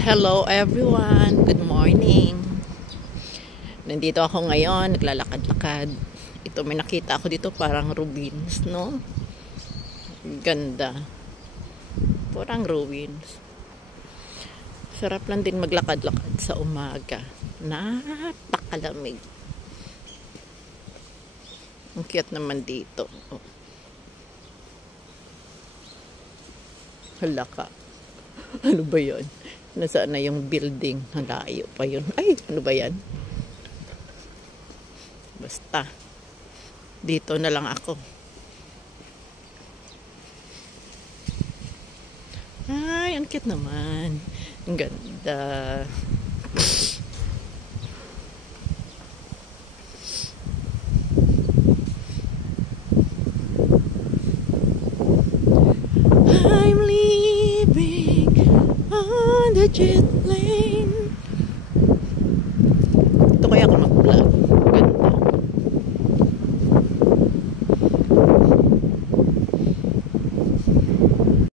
Hello everyone, good morning. Nandito ako ngayon, naglalakad-lakad. Ito, may nakita ako dito parang ruins, no? Ganda. Parang ruins. Sarap lang din maglakad-lakad sa umaga. Napakalamig. Ang cute naman dito. Oh. Hala ka. Ano ba yun? Nasaan na yung building? Nalayo pa yun. Ay, ano ba yan? Basta. Dito na lang ako. Ay, ang cute naman. Ang ganda. I'm leaving on the jet plane.